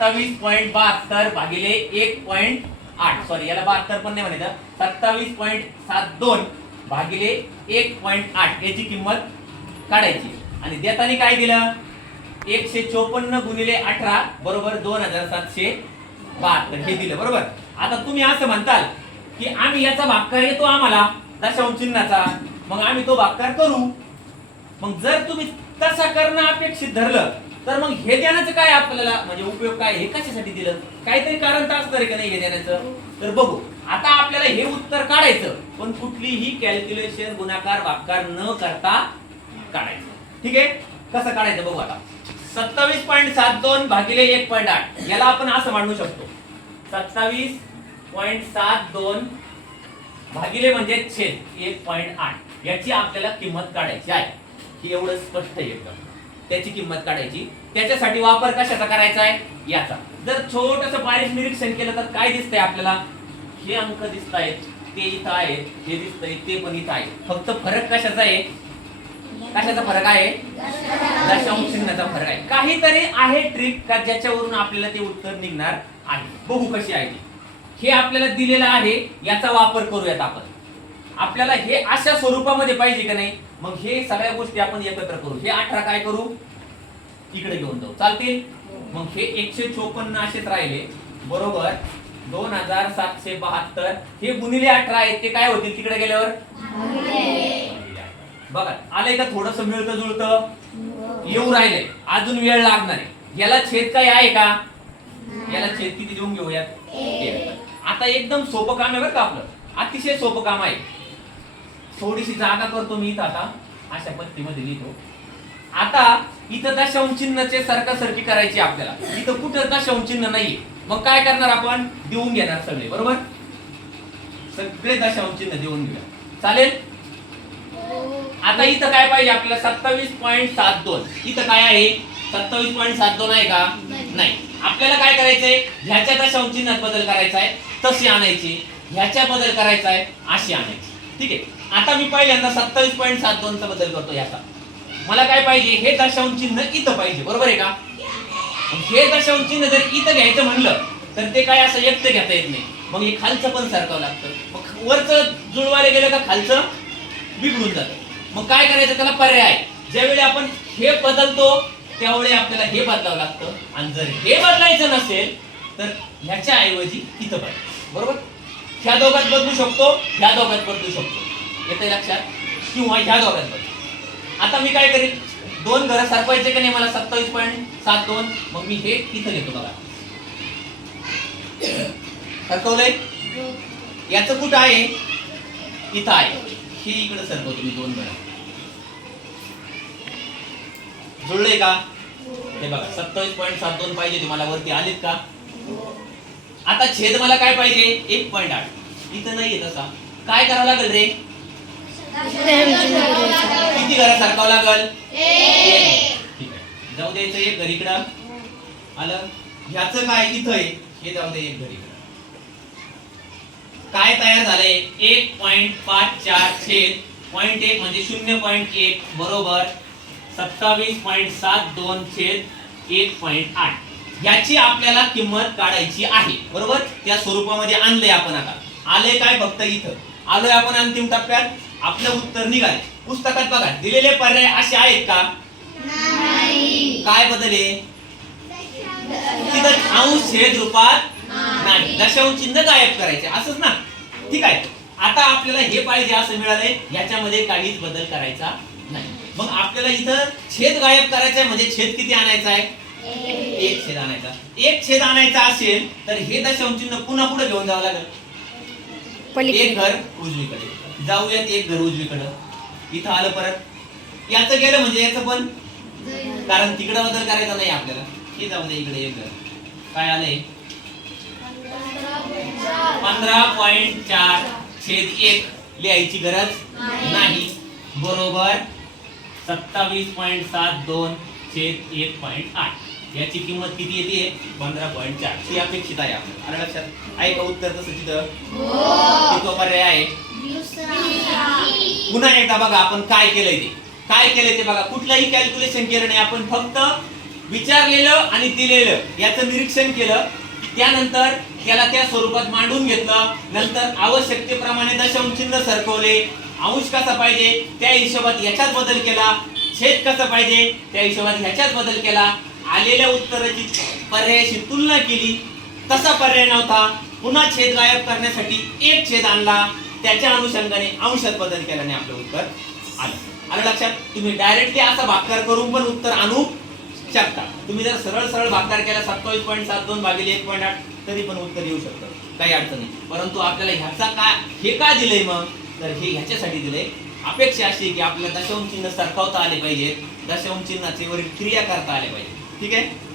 27.72 भागिले 1.8 सॉरी याला 72 पण नाही म्हणायचं 27.72 भागिले 1.8 याची किंमत काढायची आणि देताना काय दिलं 154 गुणिले 18 बरोबर 2772 हे दिलं बरोबर. आता तुम्ही असं म्हणताल की आम्ही याचा भागाकार येतो आम्हाला दशांश चिन्हाचा मग आम्ही तो भागाकार करू. मग जर तुम्ही तसा करणं अपेक्षित धरलं तर मग हे देण्याचं काय आपल्याला म्हणजे उपयोग काय हे कशासाठी दिलं काहीतरी कारण तर असणार का नाही हे देण्याचं. तर बघू आता आपल्याला हे उत्तर काढायचं पण कुठलीही कॅल्क्युलेशन गुणाकार भागाकार न करता काढायचं. ठीक आहे कसं काढायचं बघू आता. 27.72 भागिले 1.8 याला आपण असं मांडू शकतो 27.72 भागिले म्हणजे छेद 1.8 याची आपल्याला किंमत काढायची आहे. ही एवढं स्पष्ट आहे एकदम. त्याची किंमत काढायची त्याच्यासाठी वापर कशाचा करायचा आहे याचा. जर छोटंसं बारीक निरीक्षण केलं तर काय दिसतंय आपल्याला हे अंक दिसतायत ते इथं आहेत हे दिसतंय ते पण इथं आहे. फक्त फरक कशाचा आहे कशाचा फरक आहे दशांश चिन्हाचा फरक आहे. काहीतरी आहे ट्रिक का ज्याच्यावरून आपल्याला ते उत्तर निघणार आहे. बघू कशी आहे हे आपल्याला दिलेलं आहे याचा वापर करूयात आपण. आपल्याला हे अशा स्वरूपामध्ये पाहिजे का नाही मग हे सगळ्या गोष्टी आपण एकत्र करू. हे 18 काय करू इकडे घेऊन जाऊ चालतील. मग हे 154 असेच राहिले बरोबर 2772 हे गुणिले 18 आहेत ते काय होतील तिकडे गेल्यावर बघा आलंय का थोडंसं मिळतं जुळतं येऊ राहिलंय अजून वेळ लागणार आहे. याला छेद काय आहे का याला छेद किती देऊन घेऊयात 1. आता एकदम सोपं काम आहे बरं का आपलं अतिशय सोपं काम आहे. थोडीशी जागा करतो मी इथं आता अशा पद्धतीमध्ये लिहितो. आता इथं दशांश चिन्हाचे सरकासरकी करायची आपल्याला. इथं कुठं दशांश चिन्ह नाहीये मग काय करणार आपण देऊन घेणार सगळे बरोबर सगळे दशांश चिन्ह देऊन घेऊया चालेल. आता इथं काय पाहिजे आपल्याला 27.72 इथं काय आहे 27.72 आहे का नाही. आपल्याला काय करायचंय ह्याच्या दशांश चिन्हात बदल करायचा आहे तशी आणायची ह्याच्या बदल करायचा आहे अशी आणायची. ठीक आहे आता मी पहिल्यांदा 27.72 चा बदल करतो याचा. मला काय पाहिजे हे दशांश चिन्ह इथं पाहिजे बरोबर आहे का. हे दशांश चिन्ह जर इथं घ्यायचं म्हणलं तर ते काय असं एकटं घेता येत नाही मग हे खालचं पण सारखावं लागतं. मग वरचं जुळवायला गेलं का खालचं बिघडून जातं. मग काय करायचं त्याला पर्याय ज्यावेळी आपण हे बदलतो त्यावेळी आपल्याला हे बदलावं लागतं आणि जर हे बदलायचं नसेल तर ह्याच्या ऐवजी इथं बदल बरोबर. ह्या दोघात बदलू शकतो ह्या दोघात बदलू शकतो येतंय लक्षात किंवा ह्या दोघात बदलू. आता मी काय करेन दोन घरं सरकवायचे का नाही मला 27.72 मग मी हे इथं घेतो बघा सरकवलंय याचं कुठं आहे इथं आहे हे इकडे सरकवतो मी दोन घरं जुळलंय का हे बघा 27.72 पाहिजे तुम्हाला वरती आलीत का. आता छेद मला काय पाहिजे 1.8 इथं नाहीये तसा काय करावं लागेल रे किती घरं सरकावं लागल 1. ठीक आहे जाऊ द्यायचं एक घर इकडं आलं ह्याचं काय इथं आहे हे जाऊ दे एक घर इकडं. काय तयार झालंय 1.54 छेद 0.1 म्हणजे 0.1 बरोबर 27.72 छेद 1.8 याची आपल्याला किंमत काढायची आहे बरोबर. त्या स्वरूपामध्ये आणलंय आपण. आता आले काय फक्त इथं आलोय आपण अंतिम टप्प्यात. आपलं उत्तर निघाले पुस्तकात बघा दिलेले पर्याय असे आहेत का नाही. काय बदलले तिथं अंश छेद रूपात नाही दशांश चिन्ह गायब करायचे असंच ना. ठीक आहे आता आपल्याला हे पाहिजे असं मिळालंय याच्यामध्ये काहीच बदल करायचा नाही. मग आपल्याला इथं छेद गायब करायचा आहे म्हणजे छेद किती आणायचा आहे 1 छेद आणायचा. 1 छेद आणायचा असेल तर हे दशांश चिन्ह पुन्हा पुढे घेऊन जावं लागेल. एक घर उजवीकडे जाऊयात एक घर उजवीकडे इथं आलं परत याचं गेलं म्हणजे याचं पण कारण तिकडे बदल करायचा नाही आपल्याला. हे जाऊ दे इकडे एक घर काय आलंय 15.4 छेद 1 लिहायची गरज नाही बरोबर 27.72 छेद 1.8 याची किंमत किती येते 15.4 ही अपेक्षित आहे आपल्याला. आलं लक्षात आहे का उत्तर तसं तिथं तो पर्याय आहे. पुन्हा एकदा बघा आपण काय केलंय ते बघा कुठलंही कॅल्क्युलेशन केलं नाही आपण फक्त विचारलेलं आणि दिलेलं याचं निरीक्षण केलं, त्यानंतर त्याला त्या स्वरूपात मांडून घेतलं, नंतर आवश्यकतेप्रमाणे दशांश चिन्ह सरकवले, अंश कसा पाहिजे त्या हिशोबात याच्यात बदल केला, छेद कसा पाहिजे त्या हिशोबात ह्याच्यात बदल केला, आलेल्या उत्तराची पर्यायाशी तुलना केली, तसा पर्याय नव्हता, पुन्हा छेद गायब करण्यासाठी एक छेद आणला, त्याच्या अनुषंगाने अंशात बदल केल्याने आपलं उत्तर आलं. आलं लक्षात? तुम्ही डायरेक्टली असा भागाकार करून पण उत्तर आणू शकता. तुम्ही जर सरळ सरळ भागाकार केला 27.72 भागिले 1.8 तरी पण उत्तर येऊ शकतं, काही अडचण नाही. परंतु आपल्याला ह्याचा काय हे का दिलंय मग, तर हे ह्याच्यासाठी दिलंय, अपेक्षा अशी आहे की आपल्याला दशांश चिन्ह सरकवता आले पाहिजेत, दशांश चिन्हाचे वरील क्रिया करता आले पाहिजे. ठीक आहे.